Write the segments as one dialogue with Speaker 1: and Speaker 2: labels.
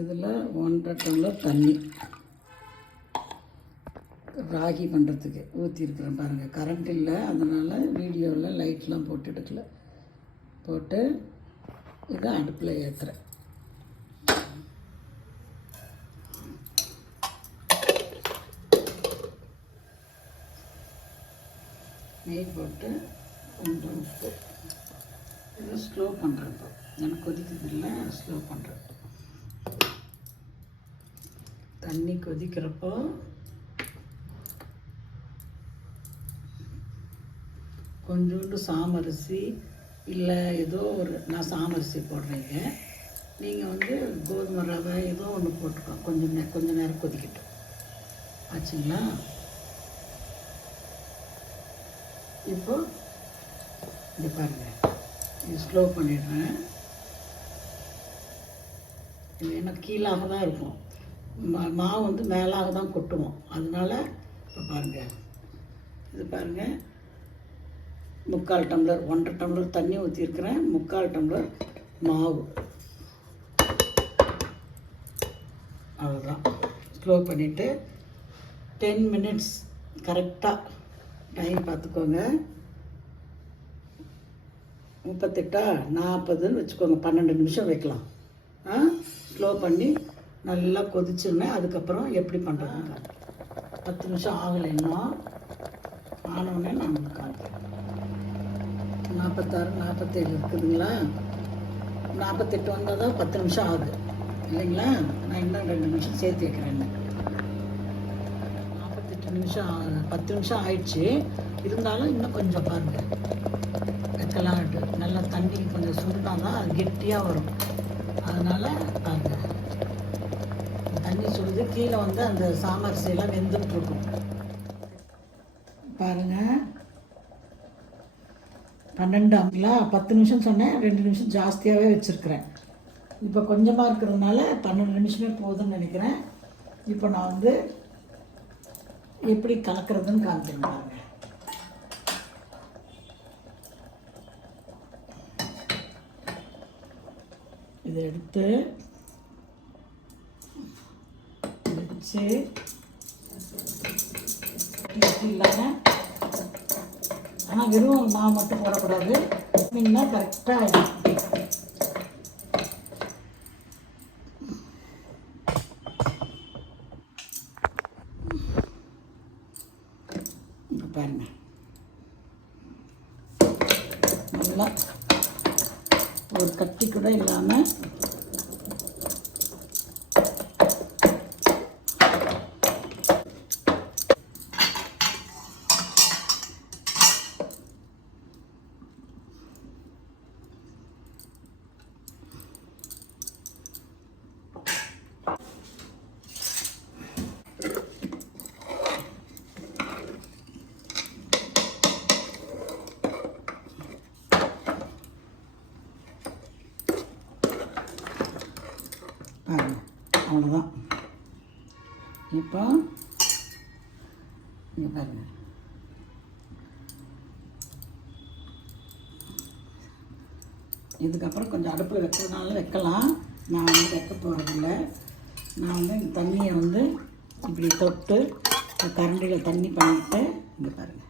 Speaker 1: இதில் ஒன்றரை டம்ளர் தண்ணி ராகி பண்ணுறதுக்கு ஊற்றிருக்கிறேன் பாருங்கள் கரண்ட் இல்லை அதனால் வீடியோவில் லைட்லாம் போட்டு எடுக்கல. போட்டு இதை அடுப்பில் ஏற்றுறேன். நெய் போட்டு கொஞ்சம் உப்பு. இதை ஸ்லோ பண்ணுறப்போ எனக்கு கொதிக்கிறது இல்லை ஸ்லோ பண்ணுறப்போ தண்ணி கொதிக்கிறப்போ கொஞ்சோண்டு சாமரிசி இல்லை ஏதோ ஒரு நான் சாமரிசி போடுறீங்க நீங்கள் வந்து கோதுமை ரவை ஏதோ ஒன்று போட்டுக்கோ. கொஞ்சம் நே கொஞ்சம் நேரம் கொதிக்கட்டும். ஆச்சுங்களா? இப்போ இங்கே பாருங்கள் இது ஸ்லோ பண்ணிடுறேன். ஏன்னா கீழாக தான் இருக்கும். மா மாவு வந்து மேலாக தான் கொட்டுவோம். அதனால இப்போ பாருங்கள் இது பாருங்கள் முக்கால் டம்ளர் ஒன்றரை டம்ளர் தண்ணி ஊற்றிருக்கிறேன் முக்கால் டம்ளர் மாவு. அவ்வளோதான் ஸ்லோ பண்ணிவிட்டு டென் மினிட்ஸ் கரெக்டாக டைம் பார்த்துக்கோங்க. முப்பத்தெட்டா நாற்பதுன்னு வச்சுக்கோங்க. பன்னெண்டு நிமிஷம் வைக்கலாம். ஸ்லோ பண்ணி நல்லா கொதிச்சுன்னு அதுக்கப்புறம் எப்படி பண்ணுறதுன்னு காட்டுறேன். பத்து நிமிஷம் ஆகலை இன்னும் ஆனவுடனே நான் உங்களுக்கு காட்டுறேன். நாற்பத்தாறு நாற்பத்தேழு இருக்குதுங்களா? நாற்பத்தெட்டு வந்தால் தான் பத்து நிமிஷம் ஆகுது. இல்லைங்களா? நான் இன்னும் ரெண்டு நிமிஷம் சேர்த்து வைக்கிறேன் நாற்பத்தெட்டு நிமிஷம் பத்து நிமிஷம் ஆயிடுச்சு. இருந்தாலும் இன்னும் கொஞ்சம் பாருங்கள் வைக்கலான்ட்டு நல்லா தண்ணி கொஞ்சம் சுருட்டாதான் அது கெட்டியாக வரும். அதனால் அந்த தண்ணி சுடுது கீழே வந்து அந்த சாமரிசியெல்லாம் வெந்துட்டு இருக்கும். பாருங்கள் பன்னெண்டு பத்து நிமிஷம் சொன்னேன் ரெண்டு நிமிஷம் ஜாஸ்தியாகவே வச்சுருக்கிறேன். இப்போ கொஞ்சமாக இருக்கிறதுனால பன்னெண்டு நிமிஷமே போதும்னு நினைக்கிறேன். இப்போ நான் வந்து எப்படி கலக்கிறதுன்னு காமிக்கிறேன் இதை எடுத்து வச்சு இல்லாமல் ஆனால் வெறும் நான் மட்டும் போடக்கூடாது. மீன்னா கரெக்டாக ஆகிடும் பாருங்க. நல்லா ஒரு கட்டி கூட இல்லாமல் அவ்வளோதான் இப்போ இங்கே பாருங்க. இதுக்கப்புறம் கொஞ்சம் அடுப்பில் வைக்கிறதுனால வைக்கலாம். நான் வந்து வைக்க போகிறதில்ல நான் வந்து இந்த தண்ணியை வந்து இப்படி தொட்டு கரண்டியில் தண்ணி பண்ணிட்டு இங்கே பாருங்கள்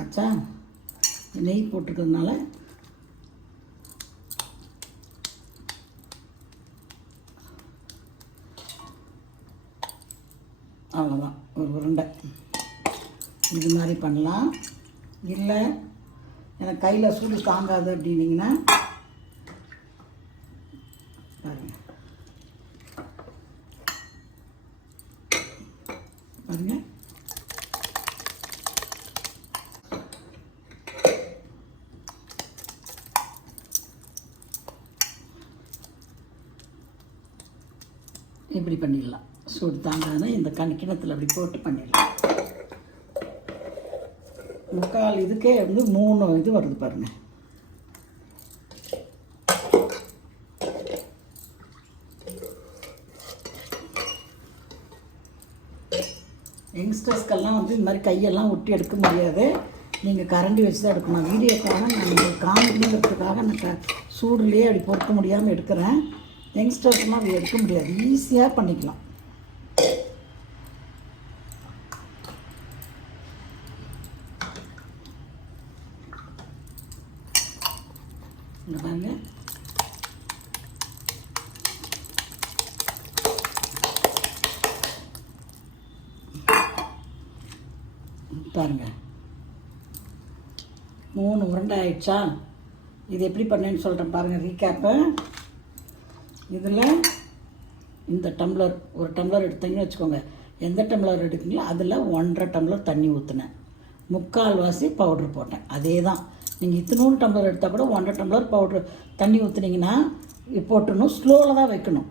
Speaker 1: ஆச்சா நெய் போட்டுக்கிறதுனால அவ்வளோதான் ஒரு உருண்டை. இது மாதிரி பண்ணலாம். இல்லை எனக்கு கையில் சூடு தாங்காது அப்படின்னீங்கன்னா பாருங்க. பாருங்க. இப்படி பண்ணிடலாம். சூடு தாங்காதுன்னா இந்த கண் அப்படி போட்டு பண்ணிடலாம். முக்கால் இதுக்கே வந்து மூணு இது வருது பாருங்கள் யங்ஸ்டர்ஸ்க்கெல்லாம் வந்து இந்த மாதிரி கையெல்லாம் ஒட்டி எடுக்க முடியாது. நீங்கள் கரண்டி வச்சு தான் எடுக்கணும். வீடியோக்காக நான் உங்களுக்கு காமிக்கணுங்கிறதுக்காக நான் க சூடுலேயே அப்படி பொறுக்க முடியாமல் எடுக்கிறேன். யங்ஸ்டர்ஸ்லாம் அப்படி எடுக்க முடியாது. ஈஸியாக பண்ணிக்கலாம். இந்த பாருங்க. பாருங்க மூணு உருண்டை ஆயிடுச்சா? இது எப்படி பண்ணேன்னு சொல்கிறேன் பாருங்கள் ரீகேப்பு இதில் இந்த டம்ளர் ஒரு டம்ளர் எடுத்தீங்கன்னு வச்சுக்கோங்க. எந்த டம்ளர் எடுக்கீங்களோ அதில் ஒன்றரை டம்ளர் தண்ணி ஊற்றினேன் முக்கால் வாசி பவுட்ரு போட்டேன். அதே தான் நீங்கள் இத்தனூறு டம்ளர் எடுத்தால் கூட ஒன்றரை டம்ளர் பவுட்ரு தண்ணி ஊற்றுனீங்கன்னா போட்டுடணும். ஸ்லோவில் தான் வைக்கணும்.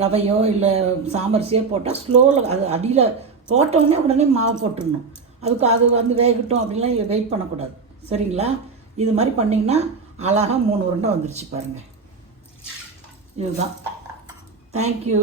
Speaker 1: ரவையோ இல்லை சாமரிசியோ போட்டால் ஸ்லோவில் அது அடியில் போட்டவுடனே உடனே மாவு போட்டுடணும். அதுக்கு அது வந்து வேகட்டும் அப்படின்லாம் வெயிட் பண்ணக்கூடாது. சரிங்களா? இது மாதிரி பண்ணிங்கன்னா அழகாக மூணு உருண்டை வந்துருச்சு பாருங்கள் இதுதான். தேங்க்யூ